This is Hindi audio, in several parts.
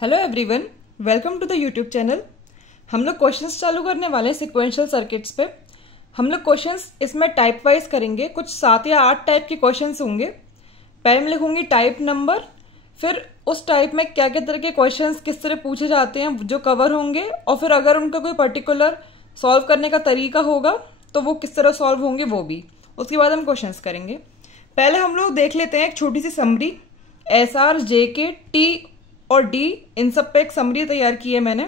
Hello everyone, welcome to the YouTube channel. हम लोग क्वेश्चंस चालू करने वाले हैं सिक्वेंशियल सर्किट्स पे। हम लोग क्वेश्चंस इसमें टाइप वाइज करेंगे। कुछ 7 या 8 टाइप के क्वेश्चंस होंगे। पहले मैं लिखूंगी टाइप नंबर, फिर उस टाइप में क्या क्या तरह के क्वेश्चंस किस तरह पूछे जाते हैं जो कवर होंगे, और फिर अगर उनका कोई पर्टिकुलर सॉल्व करने का तरीका होगा तो वो किस तरह सॉल्व होंगे वो भी। उसके बाद हम क्वेश्चंस करेंगे। पहले हम लोग देख लेते हैं एक छोटी सी समरी। SR, JK, T और D, इन सब पे एक समरी तैयार की है मैंने।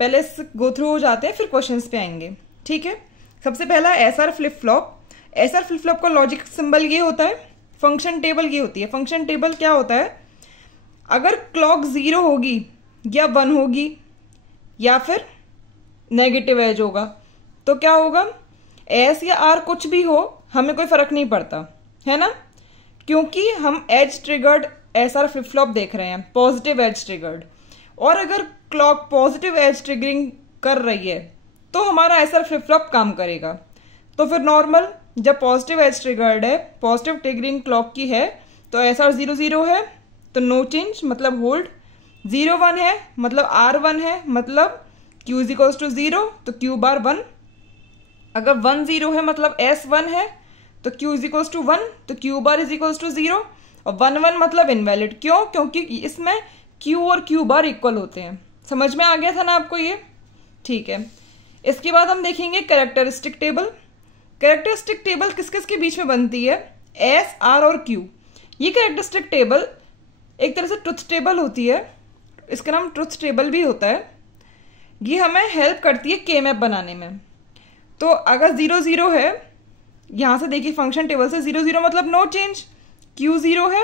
पहले गो थ्रू हो जाते हैं, फिर क्वेश्चंस पे आएंगे। ठीक है, सबसे पहला SR flip flop. SR flip flop का लॉजिक सिंबल ये होता है, फंक्शन टेबल ये होती है। फंक्शन टेबल क्या होता है, अगर क्लॉक 0 होगी या 1 होगी या फिर नेगेटिव एज होगा तो क्या होगा, S या R कुछ भी हो हमें कोई फर्क नहीं पड़ता, है ना, क्योंकि हम edge triggered SR flip flop देख रहे हैं, पॉजिटिव एज ट्रिगर्ड। और अगर क्लॉक पॉजिटिव एज ट्रिगरिंग कर रही है तो हमारा SR फ्लिप फ्लॉप काम करेगा। तो फिर नॉर्मल, जब पॉजिटिव एज ट्रिगर्ड है, पॉजिटिव ट्रिगरिंग क्लॉक की है, तो SR 0 है तो नो चेंज मतलब होल्ड। 0 1 है मतलब R 1 है मतलब Q इज इक्वल्स टू 0 तो Q बार 1। अगर 1 0 है मतलब S 1 है तो Q इज इक्वल्स टू 1 तो Q bar is equals to 0। और 1 1 मतलब इनवैलिड। क्यों? क्योंकि इसमें Q और Q बार इक्वल होते हैं। समझ में आ गया था ना आपको ये? ठीक है, इसके बाद हम देखेंगे कैरेक्टरिस्टिक टेबल। कैरेक्टरिस्टिक टेबल किस किस के बीच में बनती है, S, R और Q। ये कैरेक्टरिस्टिक टेबल एक तरह से ट्रुथ टेबल होती है, इसका नाम ट्रुथ टेबल भी होता है। ये हमें हेल्प करती है के मैप बनाने में। तो अगर 0 0 है, यहां से देखिए फंक्शन टेबल से 0 0 मतलब नो चेंज। Q 0 है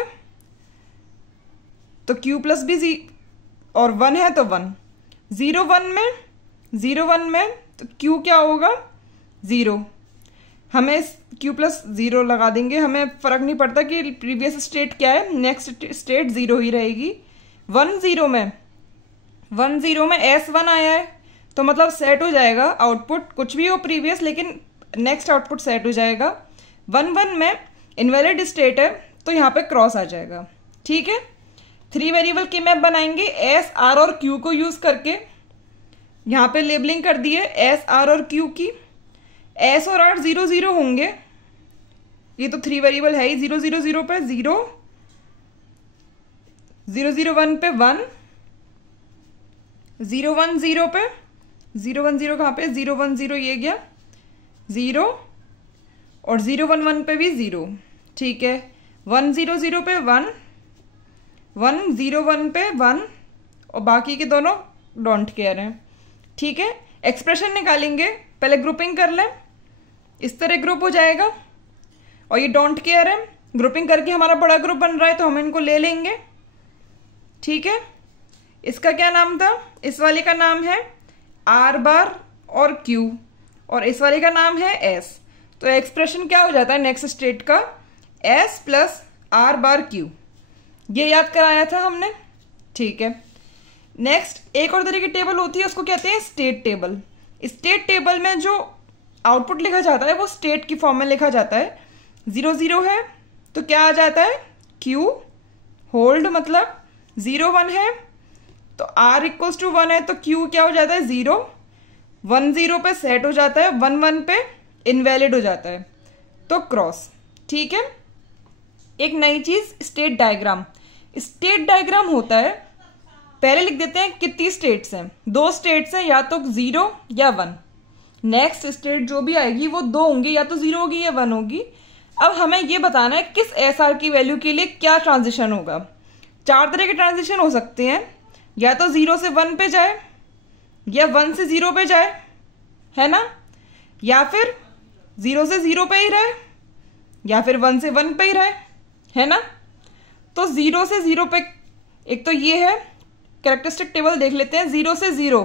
तो Q प्लस भी और 1 है तो 1। 0 1 में तो Q क्या होगा, 0। हमें Q प्लस 0 लगा देंगे, हमें फर्क नहीं पड़ता कि प्रीवियस स्टेट क्या है, नेक्स्ट स्टेट 0 ही रहेगी। 1 0 में S1 आया है तो मतलब सेट हो जाएगा आउटपुट, कुछ भी हो प्रीवियस लेकिन नेक्स्ट आउटपुट सेट हो जाएगा। 1 1 में इनवैलिड स्टेट है तो यहाँ पे क्रॉस आ जाएगा। ठीक है, 3 वेरिएबल की मैप बनाएंगे S, R और Q को यूज करके। यहाँ पे लेबलिंग कर दी है S, R और Q की। S और R 0 0 होंगे, ये तो 3 वेरिएबल है ही। 0 0 0 पे 0, 0 0 1 पे 1, 0 1 0 पे 0 1 0 कहाँ पे, 0 1 0 ये गया 0, और 0 1 1 पे भी 0। ठीक है, 1 0 0 पे 1, 1 0 1 पे 1, और बाकी के दोनों डोंट केयर हैं। ठीक है, एक्सप्रेशन निकालेंगे, पहले ग्रुपिंग कर लें, इस तरह ग्रुप हो जाएगा। और ये डोंट केयर है, ग्रुपिंग करके हमारा बड़ा ग्रुप बन रहा है तो हम इनको ले लेंगे। ठीक है, इसका क्या नाम था, इस वाले का नाम है R बार और Q, और इस वाले का नाम है S। तो एक्सप्रेशन क्या हो जाता है नेक्स्ट स्टेट का, S प्लस R बार Q। ये याद कराया था हमने। ठीक है, नेक्स्ट एक और तरह की टेबल होती है, उसको कहते हैं स्टेट टेबल। स्टेट टेबल में जो आउटपुट लिखा जाता है वो स्टेट की फॉर्म में लिखा जाता है। 0 0 है तो क्या आ जाता है, Q होल्ड मतलब 0 1 है तो R इक्वल्स टू 1 है तो Q क्या हो जाता है, 0। 1 0 पे सेट हो जाता है, 1 1 पे इनवैलिड हो जाता है तो क्रॉस। ठीक है, एक नई चीज स्टेट डायग्राम। स्टेट डायग्राम होता है, पहले लिख देते हैं कितनी स्टेट्स हैं, 2 स्टेट्स हैं, या तो 0 या 1। नेक्स्ट स्टेट जो भी आएगी वो 2 होंगी, या तो 0 होगी या 1 होगी। अब हमें ये बताना है किस SR की वैल्यू के लिए क्या ट्रांजिशन होगा। 4 तरह के ट्रांजिशन हो सकते हैं, या तो 0 से 1 पे जाए, या 1 से 0 पे जाए, है ना, या फिर 0 से 0 पे ही रहे, या फिर 1 से 1 पे ही रहे, है ना। तो 0 से 0 पे एक तो ये है, कैरेक्टरिस्टिक टेबल देख लेते हैं। 0 से 0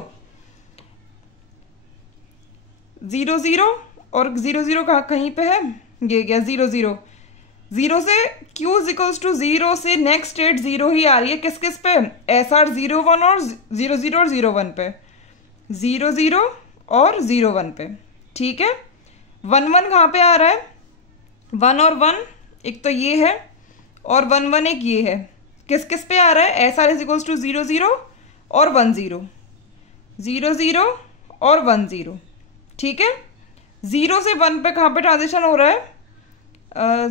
0 0 और 0 0 कहीं पे है, ये गया 0 0। 0 से Q इज इक्वल्स टू 0 से नेक्स्ट स्टेट 0 ही आ रही है, किस किस पे, SR 0 1 और 0 0 और 0 1 पे, 0 0 और 0 1 पे। ठीक है, 1 1 कहाँ पे आ रहा है, 1 और 1 एक तो ये है, और 1 1 एक ये है, किस किस पे आ रहा है, S R is equals to 0 0 और 1 0, 0 0 और 1 0। ठीक है, 0 से 1 पे कहाँ पे ट्रांजिशन हो रहा है,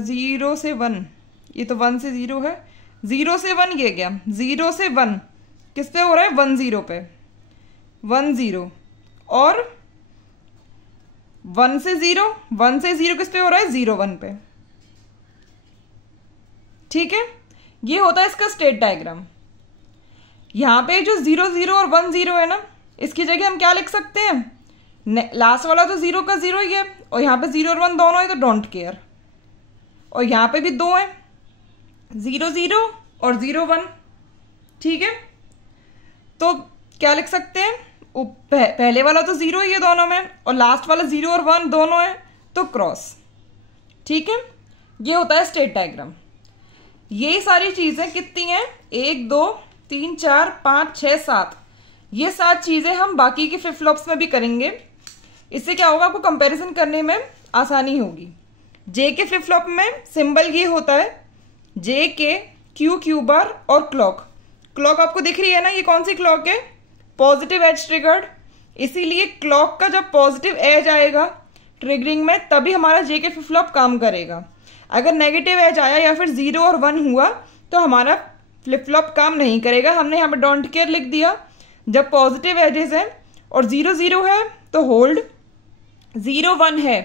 0 से 1, ये तो 1 से 0 है, 0 से 1 ये गया, 0 से 1 किस पे हो रहा है, 1 0 पे, 1 0 और 1 से 0, 1 से 0 किस पे हो रहा है, 0 1 पे। ठीक है, ये होता है इसका स्टेट डायग्राम। यहां पे जो 0 0 और 1 0 है ना, इसकी जगह हम क्या लिख सकते हैं, लास्ट वाला तो 0 का 0 ही है, और यहाँ पे 0 और 1 दोनों है तो डोंट केयर, और यहाँ पे भी 2 है, 0 0 और 0 1। ठीक है, तो क्या लिख सकते हैं, पहले वाला तो 0 ही है दोनों में, और लास्ट वाला 0 और 1 दोनों है तो क्रॉस। ठीक है, ये होता है स्टेट डायग्राम। ये सारी चीजें कितनी हैं, 1 2 3 4 5 6 7, ये 7 चीजें हम बाकी के फ्लिप फ्लॉप्स में भी करेंगे। इससे क्या होगा, आपको कंपैरिजन करने में आसानी होगी। जे के फ्लिप फ्लॉप में सिंबल ये होता है जे के, क्यू, क्यू बार और क्लॉक। क्लॉक आपको दिख रही है ना, ये कौन सी क्लॉक है, पॉजिटिव एज ट्रिगर्ड, इसीलिए क्लॉक का जब पॉजिटिव एज आएगा ट्रिगरिंग में तभी हमारा जे के फ्लिप फ्लॉप काम करेगा। अगर नेगेटिव एज आया या फिर 0 और 1 हुआ तो हमारा फ्लिप फ्लॉप काम नहीं करेगा। हमने यहाँ पे डोंट केयर लिख दिया। जब पॉजिटिव एजेस है और 0 0 है तो होल्ड, 0 1 है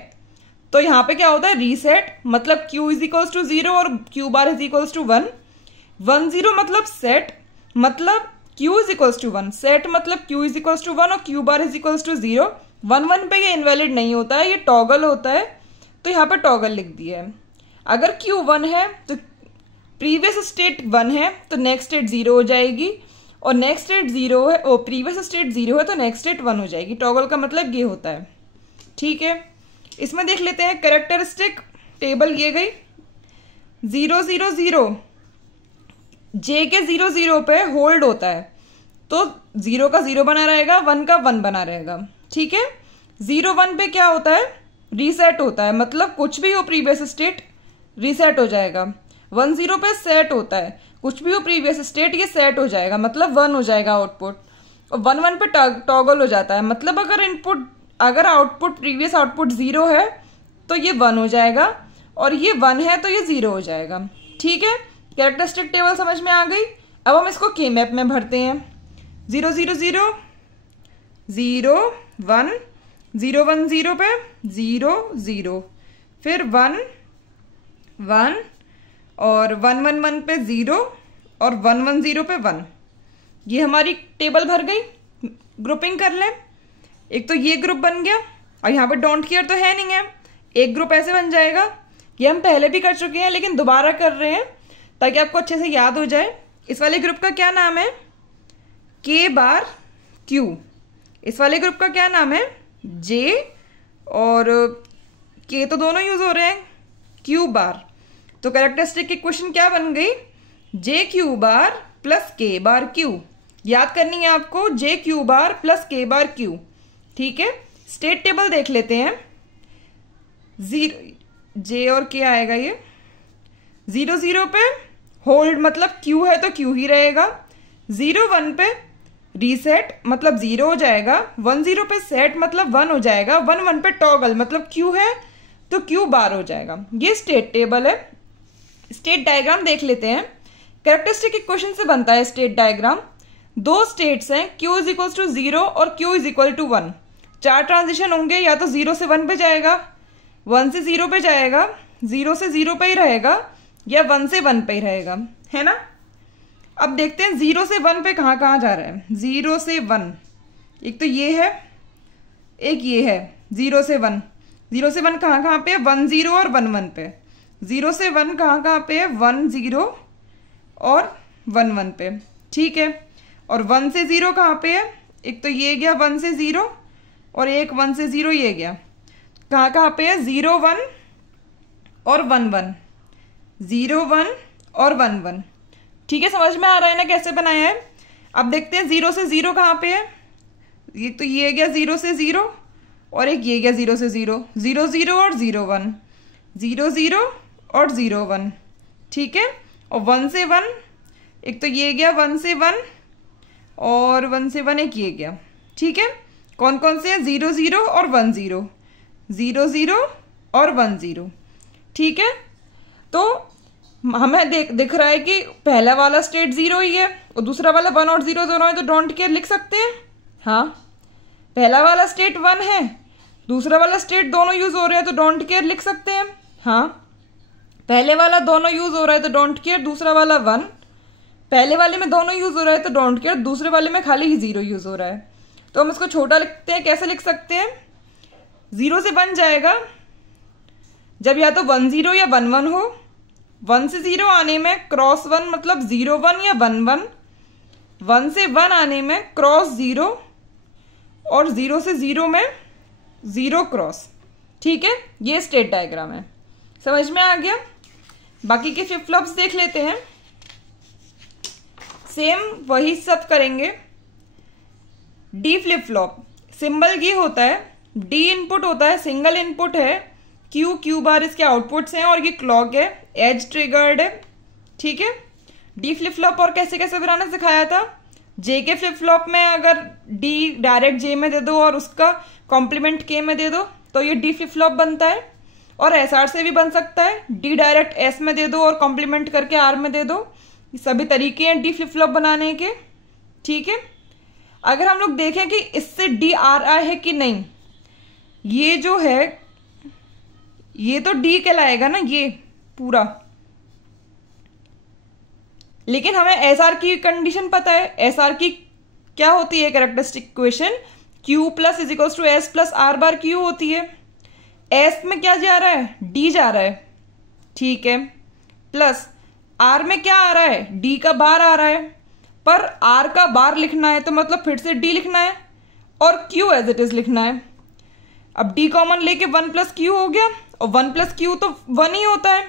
तो यहाँ पे क्या होता है, रीसेट, मतलब Q इज इक्वल्स टू 0 और Q bar is equals to 1, 1 0 मतलब सेट, मतलब Q is equals to 1, set मतलब Q इज इक्वल्स टू 1 और Q bar is equals to 0। 1 1 पे ये इनवैलिड नहीं होता है, ये टॉगल होता है, तो यहाँ पे टॉगल लिख दिया है। अगर Q 1 है तो प्रीवियस स्टेट 1 है तो नेक्स्ट स्टेट 0 हो जाएगी, और नेक्स्ट स्टेट 0 है, और प्रीवियस स्टेट 0 है तो नेक्स्ट स्टेट 1 हो जाएगी। टॉगल का मतलब ये होता है। ठीक है, इसमें देख लेते हैं कैरेक्टरिस्टिक टेबल ये गई। 0 0 0 जे के 0 0 पे होल्ड होता है तो 0 का 0 बना रहेगा, 1 का 1 बना रहेगा। ठीक है, 0 1 पे क्या होता है, रीसेट होता है, मतलब कुछ भी हो प्रीवियस स्टेट रीसेट हो जाएगा। 1 0 पे सेट होता है, कुछ भी हो प्रीवियस स्टेट ये सेट हो जाएगा, मतलब 1 हो जाएगा आउटपुट। और 1 1 पे टॉगल हो जाता है, मतलब अगर आउटपुट प्रीवियस आउटपुट 0 है तो ये 1 हो जाएगा, और ये 1 है तो ये 0 हो जाएगा। ठीक है, कैरेक्टरिस्टिक टेबल समझ में आ गई। अब हम इसको के मैप में भरते हैं। 0 0 0 0 1 0 1 0 पे 0 0, फिर 1 1 और 1 1 1 पे 0 और 1 1 0 पे 1। ये हमारी टेबल भर गई। ग्रुपिंग कर लें, एक तो ये ग्रुप बन गया, और यहाँ पे डोंट केयर तो है नहीं है, एक ग्रुप ऐसे बन जाएगा। ये हम पहले भी कर चुके हैं लेकिन दोबारा कर रहे हैं ताकि आपको अच्छे से याद हो जाए। इस वाले ग्रुप का क्या नाम है, के बार क्यू। इस वाले ग्रुप का क्या नाम है, जे, और के तो दोनों यूज हो रहे हैं, क्यू बार। तो कैरेक्टरिस्टिक इक्वेशन क्या बन गई, जे क्यू बार प्लस के बार क्यू। याद करनी है आपको, जे क्यू बार प्लस के बार क्यू। ठीक है, स्टेट टेबल देख लेते हैं। 0 जे और के आएगा, ये 0 0 पे होल्ड मतलब क्यू है तो क्यू ही रहेगा, 0 1 पे रीसेट मतलब 0 हो जाएगा, 1 0 पे सेट मतलब 1 हो जाएगा, 1 1 पे टॉगल मतलब क्यू है तो क्यू बार हो जाएगा। ये स्टेट टेबल है। स्टेट डायग्राम देख लेते हैं। कैरेक्टरिस्टिक इक्वेशन से बनता है स्टेट डायग्राम। दो स्टेट्स हैं, Q इज इक्वल टू 0 और Q is equal to 1। 4 transition होंगे, या तो 0 से 1 पे जाएगा, 1 से 0 पे जाएगा, 0 से 0 पे ही रहेगा, या 1 से 1 पे ही रहेगा, है ना। अब देखते हैं 0 से 1 पे कहाँ कहाँ जा रहा है। 0 से 1, एक तो ये है, एक ये है। 0 से 1, 0 से 1 कहाँ कहाँ पे है, 1 0 और 1 1 पे। 0 से 1 कहाँ कहाँ पे है, 1 0 और 1 1 पे। ठीक है, और 1 से 0 कहाँ पे है, एक तो ये गया 1 से 0, और एक 1 से 0 ये गया। कहाँ कहाँ पे है, 0 1 और 1 1, 0 1 और 1 1। ठीक है, समझ में आ रहा है ना कैसे बनाया है। अब देखते हैं 0 से 0 कहाँ पे है। ये तो ये गया 0 से 0, और एक ये गया 0 से 0, 0 0 और 0 1, 0 0 और 0 1। ठीक है, और 1 से 1 एक तो ये गया 1 से 1 और 1 से 1 एक ये गया। ठीक है, कौन कौन से हैं? 0 0 और 1 0, 0 0 और 1 0। ठीक है, तो हमें दिख रहा है कि पहला वाला स्टेट 0 ही है और दूसरा वाला 1 और 0 दोनों है, तो डोंट केयर लिख सकते हैं। हाँ, पहला वाला स्टेट 1 है, दूसरा वाला स्टेट दोनों यूज हो रहे हैं, तो डोंट केयर लिख सकते हैं। हाँ, पहले वाला दोनों यूज हो रहा है तो डोंट केयर, दूसरा वाला 1, पहले वाले में दोनों यूज हो रहा है तो डोंट केयर, दूसरे वाले में खाली ही 0 यूज हो रहा है। तो हम इसको छोटा लिखते हैं। कैसे लिख सकते हैं? 0 से 1 जाएगा जब या तो 1 0 या 1 1 हो। 1 से 0 आने में क्रॉस 1 मतलब 0 1 या 1 1। 1 से 1 आने में क्रॉस 0 और 0 से 0 में 0 क्रॉस। ठीक है, ये स्टेट डायग्राम है। समझ में आ गया? बाकी के फ्लिप फ्लॉप्स देख लेते हैं। सेम वही सब करेंगे। डी फ्लिप फ्लॉप सिंबल ये होता है, डी इनपुट होता है, सिंगल इनपुट है, क्यू बार इसके आउटपुट्स हैं और ये क्लॉक है, एज ट्रिगर्ड है। ठीक है, डी फ्लिप फ्लॉप और कैसे कैसे बनाना सिखाया था। जे के फ्लिप फ्लॉप में अगर डी डायरेक्ट जे में दे दो और उसका कॉम्प्लीमेंट के में दे दो तो ये डी फ्लिप फ्लॉप बनता है। और एस आर से भी बन सकता है, डी डायरेक्ट एस में दे दो और कॉम्प्लीमेंट करके आर में दे दो। ये सभी तरीके हैं डी फ्लिप फ्लॉप बनाने के। ठीक है, अगर हम लोग देखें कि इससे डी आ रहा है कि नहीं, ये जो है ये तो डी कहलाएगा ना, ये पूरा। लेकिन हमें एस आर की कंडीशन पता है। एस आर की क्या होती है? Characteristic equation Q plus is equals to S plus R bar Q होती है। एस में क्या जा रहा है? डी जा रहा है। ठीक है, प्लस आर में क्या आ रहा है? डी का बार आ रहा है, पर आर का बार लिखना है तो मतलब फिर से डी लिखना है और क्यू एज इट इज लिखना है। अब डी कॉमन लेके 1 प्लस क्यू हो गया और 1 प्लस क्यू तो 1 ही होता है,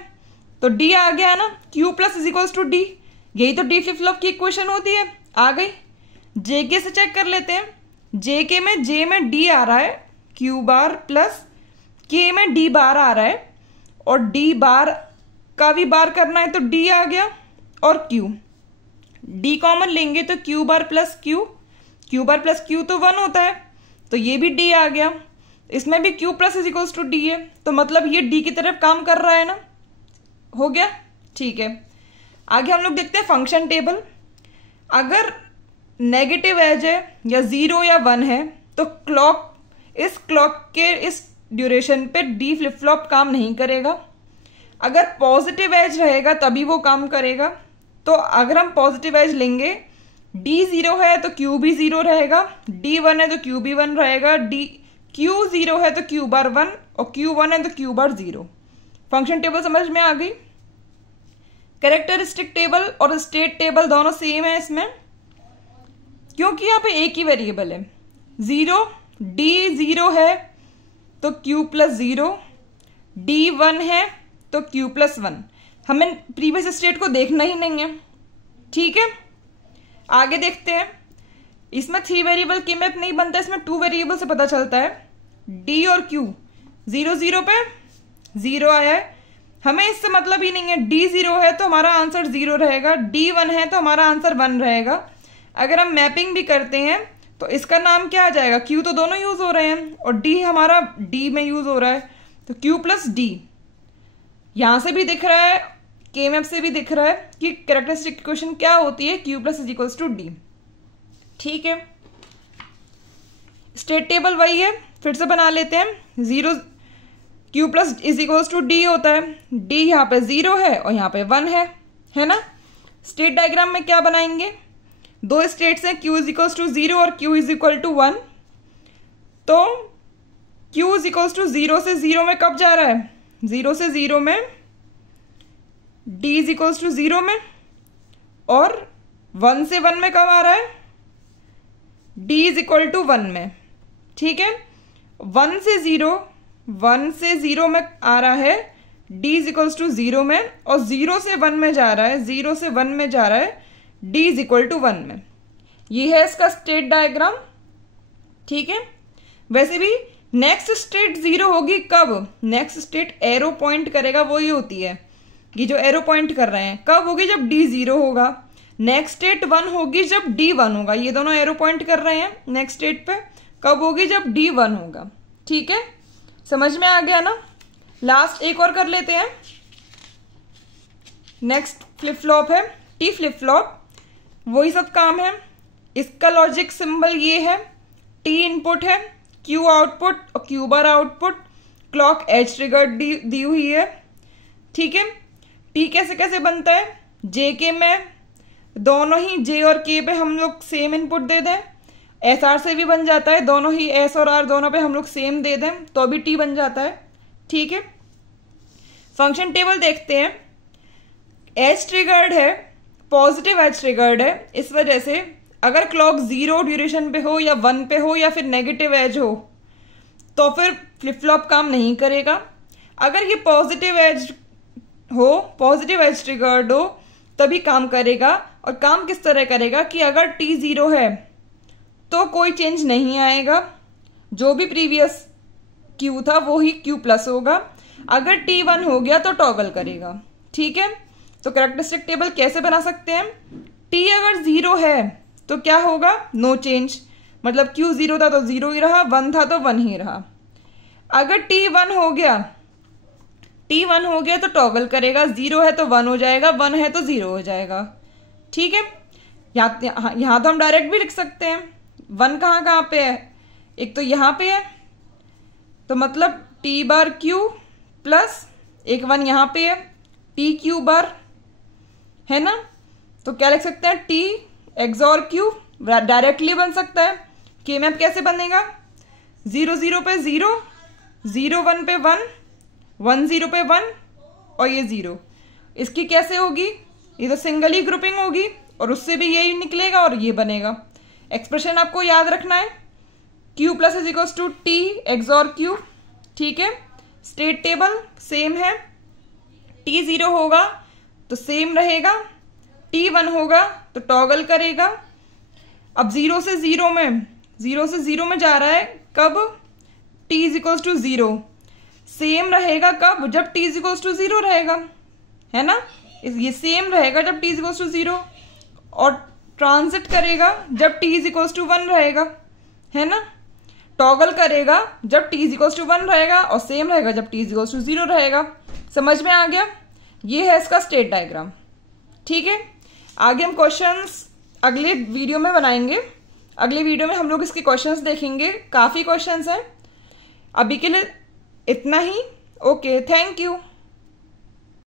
तो डी आ गया ना, Q plus is equals to D. यही तो डी फ्लिप फ्लॉप की इक्वेशन होती है। आ गई। जेके से चेक कर लेते हैं। जेके में जे में डी आ रहा है, क्यू बार प्लस के में डी बार आ रहा है और डी बार का भी बार करना है तो डी आ गया और क्यू। डी कॉमन लेंगे तो Q bar plus Q, Q bar plus Q तो 1 होता है, तो ये भी डी आ गया। इसमें भी Q plus is equals to D है, तो मतलब ये डी की तरफ काम कर रहा है ना। हो गया। ठीक है, आगे हम लोग देखते हैं फंक्शन टेबल। अगर नेगेटिव एज है या 0 या 1 है तो इस क्लॉक के इस ड्यूरेशन पे डी फ्लिप फ्लॉप काम नहीं करेगा। अगर पॉजिटिव एज रहेगा तभी वो काम करेगा। तो अगर हम पॉजिटिव एज लेंगे, डी 0 है तो क्यू भी 0 रहेगा, डी 1 है तो क्यू भी 1 रहेगा, क्यू 0 है तो क्यू बार 1 और क्यू 1 है तो क्यू बार 0। फंक्शन टेबल समझ में आ गई। कैरेक्टरिस्टिक टेबल और स्टेट टेबल दोनों सेम है इसमें, क्योंकि यहाँ पे एक ही वेरिएबल है। 0 डी 0 है तो क्यू प्लस 0, डी 1 है तो क्यू प्लस 1। हमें प्रीवियस स्टेट को देखना ही नहीं है। ठीक है, आगे देखते हैं। इसमें 3 वेरिएबल की मैप नहीं बनता, इसमें 2 वेरिएबल से पता चलता है। डी और क्यू 0 0 पे 0 आया है, हमें इससे मतलब ही नहीं है। डी 0 है तो हमारा आंसर 0 रहेगा, डी 1 है तो हमारा आंसर 1 रहेगा। अगर हम मैपिंग भी करते हैं तो इसका नाम क्या आ जाएगा? क्यू तो दोनों यूज हो रहे हैं और डी हमारा डी में यूज हो रहा है, तो क्यू प्लस डी। यहां से भी दिख रहा है, के मैप से भी दिख रहा है कि कैरेक्टरिस्टिक इक्वेशन क्या होती है, Q plus is equals to D. ठीक है, स्टेट टेबल वही है, फिर से बना लेते हैं। 0 Q plus is equals to D होता है, डी यहाँ पे 0 है और यहाँ पे 1 है ना। स्टेट डायग्राम में क्या बनाएंगे? 2 स्टेट्स हैं, क्यू इज इक्वल्स टू 0 और क्यू इज इक्वल टू 1। तो क्यू इज इक्वल्स टू 0 से 0 में कब जा रहा है? 0 से 0 में, डी इज इक्वल्स टू 0 में, और 1 से 1 में कब आ रहा है? डी इज इक्वल टू 1 में। ठीक है, 1 से 0 में आ रहा है, डी इज इक्वल्स टू 0 में, और 0 से 1 में जा रहा है, 0 से 1 में जा रहा है, डी इज इक्वल टू 1 में। ये है इसका स्टेट डायग्राम। ठीक है, वैसे भी नेक्स्ट स्टेट 0 होगी कब? नेक्स्ट स्टेट एरो पॉइंट करेगा वो ही होती है, ये जो एरो पॉइंट कर रहे हैं, कब होगी? जब डी 0 होगा। नेक्स्ट स्टेट 1 होगी जब डी 1 होगा, ये दोनों एरो पॉइंट कर रहे हैं नेक्स्ट स्टेट पे, कब होगी जब डी 1 होगा। ठीक है, समझ में आ गया ना। लास्ट एक और कर लेते हैं। नेक्स्ट फ्लिप फ्लॉप है टी फ्लिप फ्लॉप, वही सब काम है। इसका लॉजिक सिंबल ये है, टी इनपुट है, क्यू आउटपुट और Q bar output, clock edge trigger दी हुई है। ठीक है, टी कैसे कैसे बनता है, जे के में दोनों ही जे और के पे हम लोग सेम इनपुट दे दें, एस आर से भी बन जाता है, दोनों ही एस और आर दोनों पे हम लोग सेम दे दें तो भी टी बन जाता है। ठीक है, फंक्शन टेबल देखते हैं। एज ट्रिगर्ड है, पॉजिटिव एज ट्रिगर्ड है, इस वजह से अगर क्लॉक 0 ड्यूरेशन पे हो या 1 पे हो या फिर नेगेटिव एज हो तो फिर फ्लिप फ्लॉप काम नहीं करेगा। अगर ये पॉजिटिव एज हो, पॉजिटिव एज ट्रिगर्ड हो, तभी काम करेगा। और काम किस तरह करेगा कि अगर टी 0 है तो कोई चेंज नहीं आएगा, जो भी प्रीवियस क्यू था वो ही क्यू प्लस होगा। अगर टी 1 हो गया तो टॉगल करेगा। ठीक है, तो कैरेक्टरिस्टिक टेबल कैसे बना सकते हैं, टी अगर 0 है तो क्या होगा, नो चेंज, मतलब क्यू 0 था तो 0 ही रहा, 1 था तो 1 ही रहा। अगर टी 1 हो गया, टी 1 हो गया तो टॉगल करेगा, 0 है तो 1 हो जाएगा, 1 है तो 0 हो जाएगा। ठीक है, यहाँ तो हम डायरेक्ट भी लिख सकते हैं। 1 कहाँ पे है, एक तो यहाँ पे है, तो मतलब टी बार क्यू प्लस एक 1 यहाँ पे है, टी क्यू बार है ना, तो क्या लिख सकते हैं, टी एक्सॉर क्यू, डायरेक्टली बन सकता है। के मैप कैसे बनेगा, 0 0 पे 0, 0 1 पे 1, 1 0 पे 1 और ये 0, इसकी कैसे होगी, ये तो सिंगल ही ग्रुपिंग होगी और उससे भी यही निकलेगा और ये बनेगा। एक्सप्रेशन आपको याद रखना है, Q plus is equals to T XOR Q. ठीक है, स्टेट टेबल सेम है, टी 0 होगा तो सेम रहेगा, टी 1 होगा तो टॉगल करेगा। अब 0 से 0 में जा रहा है, कब, T is equals to 0, same रहेगा कब, जब टी इज इक्वल्स टू 0 रहेगा, है ना, ये सेम रहेगा जब टी इज इक्वल्स टू 0, और ट्रांजिट करेगा जब टी इज इक्वल्स टू 1 रहेगा, है ना, टॉगल करेगा जब टी इज इक्वल्स टू 1 रहेगा और सेम रहेगा जब टी इज इक्वल्स टू 0 रहेगा। समझ में आ गया, ये है इसका स्टेट डायग्राम। ठीक है, आगे हम क्वेश्चंस अगले वीडियो में बनाएंगे। अगले वीडियो में हम लोग इसके क्वेश्चंस देखेंगे, काफी क्वेश्चंस हैं। अभी के लिए इतना ही। Okay, thank you.